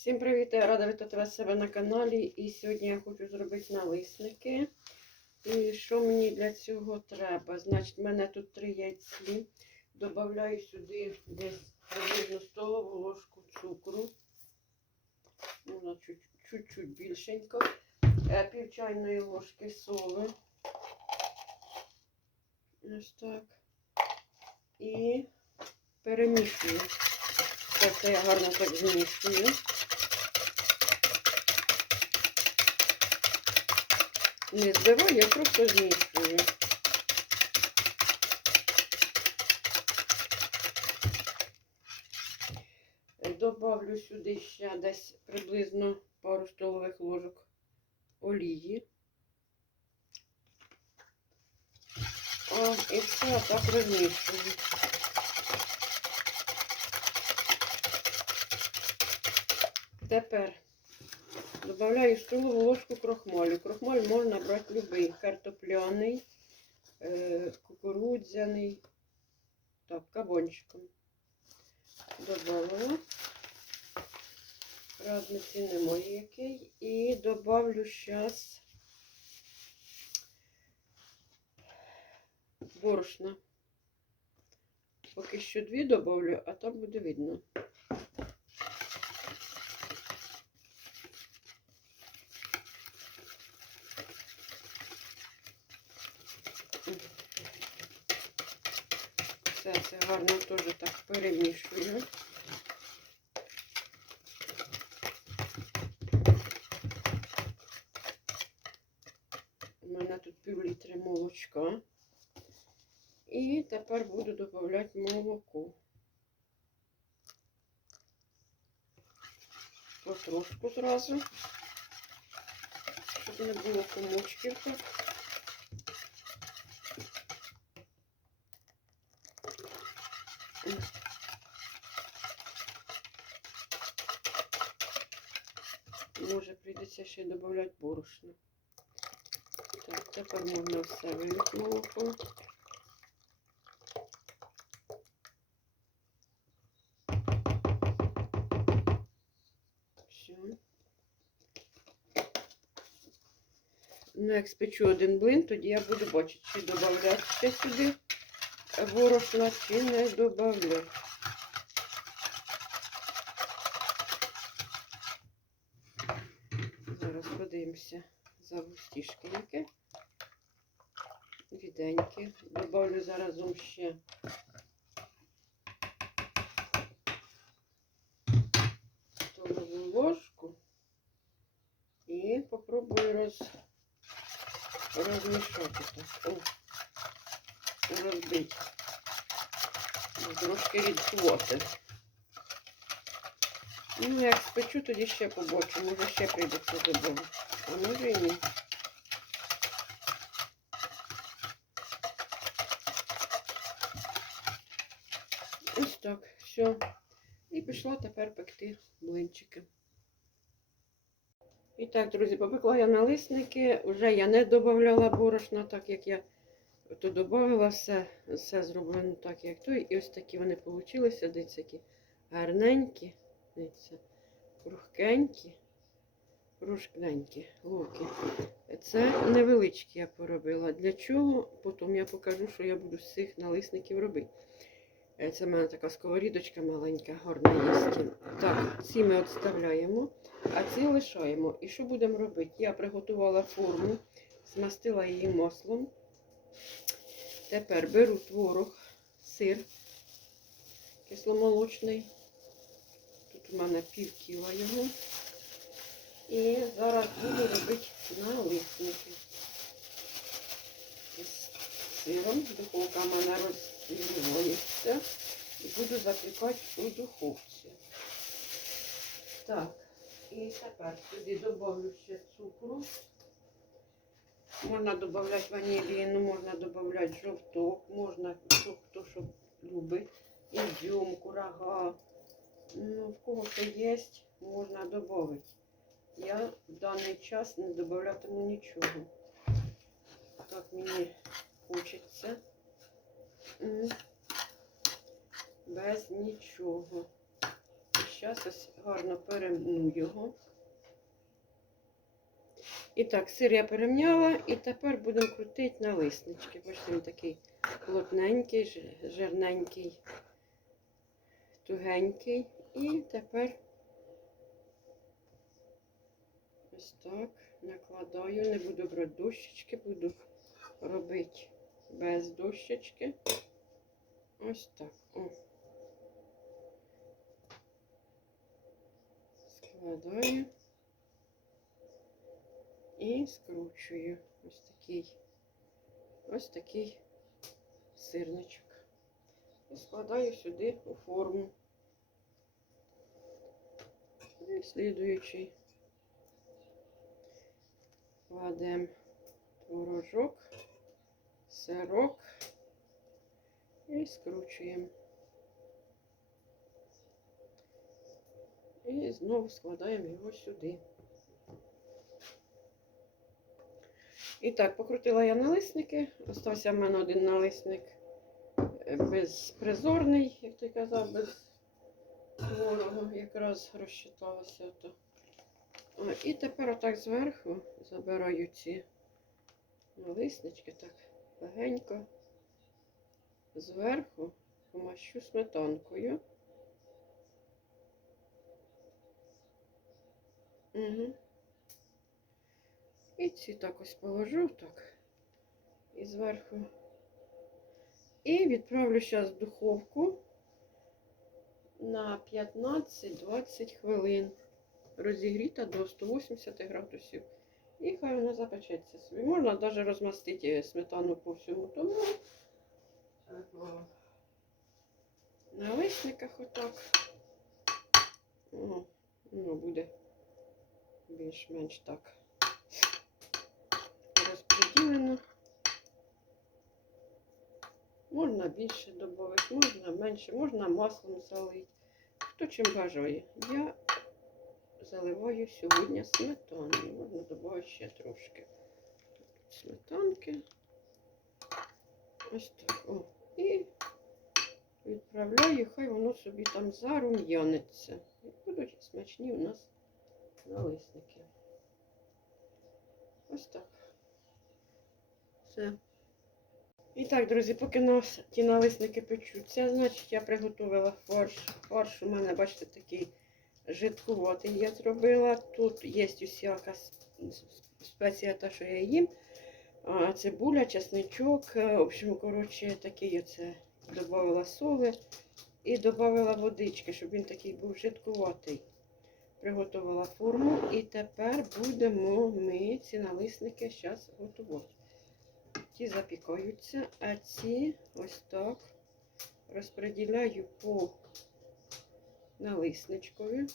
Всім привіт! Я рада вітати вас себе на каналі. І сьогодні я хочу зробити налисники. І що мені для цього треба? Значить, в мене тут три яйці. Добавляю сюди десь приблизно столову ложку цукру. Можна чуть- чуть-чуть більшенько. Е, Пів чайної ложки соли. Ось так. І перемішую. Це я гарно так змішую. Не збиваю, я просто змішую. Добавлю сюди ще десь приблизно пару столових ложок олії. О, і все так розмішую. Тепер Добавляю столову ложку крохмалю. Крохмаль можна брати любий. Картопляний, е, кукурудзяний, так, кабончиком. Добавила. Разниці немає який. І добавлю зараз борошна. Поки що дві добавлю, а там буде видно. Все це гарно теж так перемішую. У мене тут пів літри молочка. І тепер буду додавати молоко. Потрошку зразу, щоб не було комочків так. Може, прийдеться ще додати борошно. Так, тепер можна все вилити молоко. Все. Ну, як спечу один блин, тоді я буду бачити, чи додати ще сюди борошна, чи не додати. Зараз подивимося за густішки яке. Ріденьке. Добавлю заразом ще ложку і попробую роз... розмішати. О, розбити. Трошки рідкувати. Ну, як спечу, тоді ще побочу. Може ще прийдеться додому. А може і ні. Ось так, все. І пішла тепер пекти блинчики. І так, друзі, попекла я налисники. Вже я не додавала борошна, так як я то додавала все, все зроблено так, як то. І ось такі вони вийшли. Дивіться, які гарненькі. Дивіться, крухкенькі, кружкненькі луки. Це невеличкі я поробила. Для чого? Потім я покажу, що я буду з цих налисників робити. Е, Це в мене така сковорідочка маленька, гарна є. Так, ці ми відставляємо, а ці лишаємо. І що будемо робити? Я приготувала форму, змастила її маслом. Тепер беру творог, сир кисломолочний. Тут у мене пів кіла його. І зараз буду робити налисники. З сиром. Духовка в мене розігрівається. І буду запікати у духовці. Так, і тепер сюди додавлю ще цукру. Можна додати ваніліну, можна додати жовток, можна хто, хто що любить. Ізюм, курага. Ну, в кого що є, можна додати. Я в даний час не додатиму нічого. Так мені хочеться. Без нічого. зараз гарно перемну його. І так, сир я перемняла, і тепер будемо крутити налиснички. Бачите, він такий плотненький, жирненький, тугенький. І тепер ось так накладаю. Не буду брати дощечки, буду робити без дощечки. Ось так. О. Складаю і скручую. Ось такий, ось такий сирничок. І складаю сюди у форму. І слідуючий кладемо творожок, сирок і скручуємо. І знову складаємо його сюди. І так, покрутила я налисники. Остався в мене один налисник е, безпризорний, як ти казав, без творогу. Якраз розчиталося то. І тепер отак зверху забираю ці налиснички, так легенько. Зверху помащу сметанкою. Угу. Ці так ось положу так. І зверху. І відправлю зараз в духовку на 15-20 хвилин. Розігріта до 180 градусів. І хай вона запечеться собі. Можна навіть розмастити сметану по всьому тому. На лисниках отак. О, ну, буде більш-менш так розподілено. Можна більше додати, можна менше, можна маслом залити. Хто чим бажає. Я заливаю сьогодні сметаною. Можна додати ще трошки сметанки. Ось так. О. І відправляю, хай воно собі там зарум'яниться. І будуть смачні у нас налисники. Ось так. Все. І так, друзі, поки нас ті налисники печуться, значить я приготувала фарш. Фарш у мене, бачите, такий жидкуватий я зробила. Тут є усяка спеція, та, що я їм. Цибуля, чесничок. е, В общем, коротше, такий оце додавала соли і додавала водички, щоб він такий був жидкуватий. Приготувала форму і тепер будемо ми ці налисники зараз готувати. Ті запікаються, а ці ось так розподіляю по налисничкові.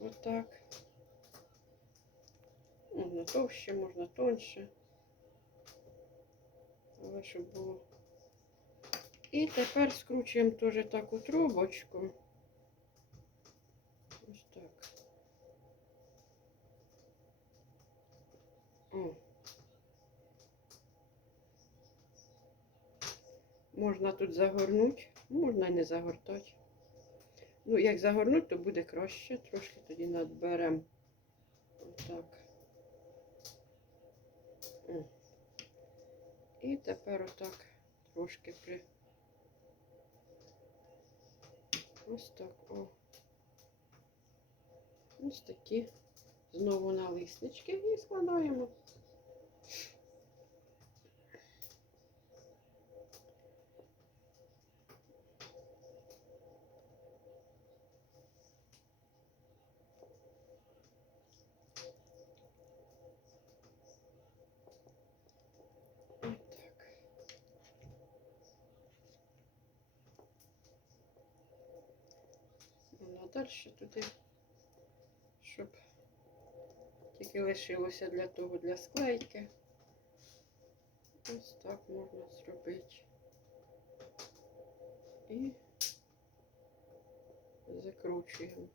Отак. Можна товще, можна тоньше. Але щоб було. І тепер скручуємо теж таку трубочку. Ось так. О. Можна тут загорнути, можна і не загортати. Ну, як загорнуть, то буде краще. Трошки тоді надберемо. Отак. І тепер отак трошки при. Ось так. О. Ось такі знову налиснички і складаємо. Отак. Ну, а далі туди, щоб тільки лишилося для того, для склейки. Ось так можна зробити. І закручуємо.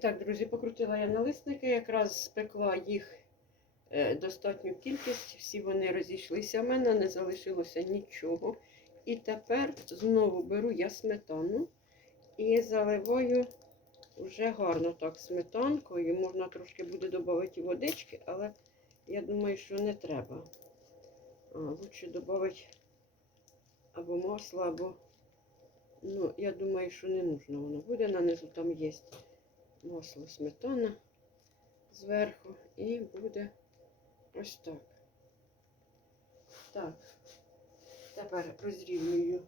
Так, друзі, покрутила я налисники, якраз спекла їх е, достатню кількість, всі вони розійшлися. в мене не залишилося нічого. І тепер знову беру я сметану і заливаю вже гарно так сметанкою. Можна трошки буде додати водички, але я думаю, що не треба. А, лучше додати або масло, або, ну, я думаю, що не нужно воно буде. Нанизу там є масло сметана зверху і буде ось так. Так, тепер розрівнюю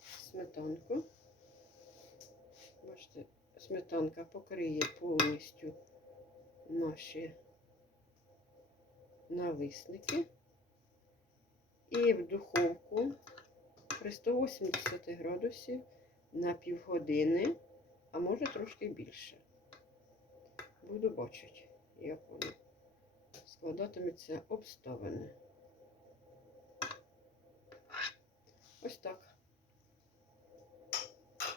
сметанку. Бачите, сметанка покриє повністю наші налисники. І в духовку при 180 градусів на півгодини, а може трошки більше. Буду бачити, як воно складатиметься обставини. Ось так.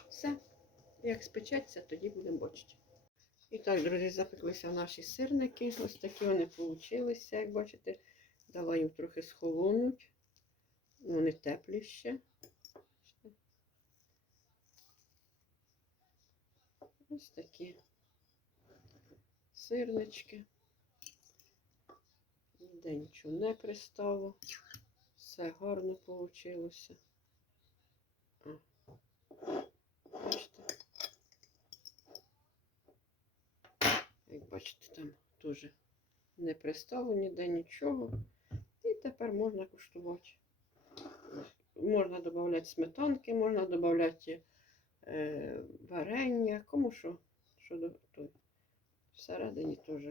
Все. Як спечеться, тоді будемо бачити. І так, друзі, запеклися наші сирники. Ось такі вони получилися, як бачите. Дала їм трохи схолонуть. Ну, Вони теплі ще. Ось такі сирнички. Ніде нічого не пристало. Все гарно вийшло. Бачите? Як бачите, там теж не пристало ніде нічого. І тепер можна куштувати. Можна додати сметанки, можна додати е, варення, кому що, що до всередині теж.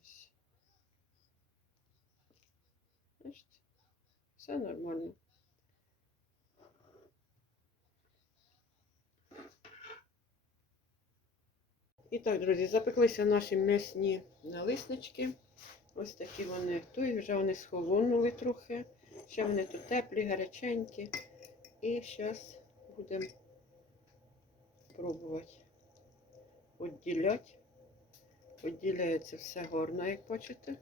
Ось. Бачите? Все нормально. І так, друзі, запеклися наші м'ясні налиснички. Ось такі вони тут, вже вони схолонули трохи. Ще вони тут теплі, гаряченькі. І зараз будемо пробувати відділяти. Відділяється все гарно, як бачите.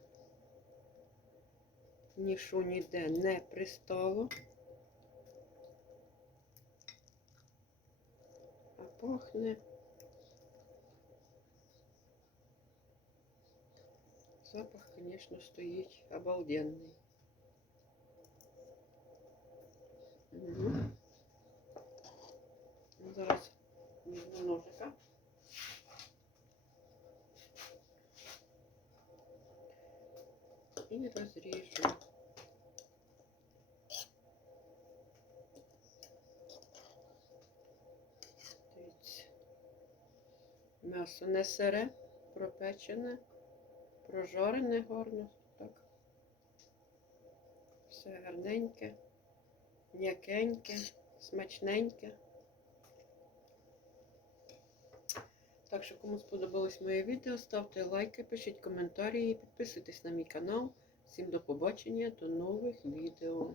Ніщо ніде не пристало. А пахне. Запах, конечно, стоїть обалденний. Угу. Зараз візьму ножика. І розріжу. М'ясо не сире, пропечене прожарене гарно. Так. Все гарненьке, м'якеньке, смачненьке. Так що, кому сподобалось моє відео, ставте лайки, пишіть коментарі, підписуйтесь на мій канал. Всім до побачення, до нових відео.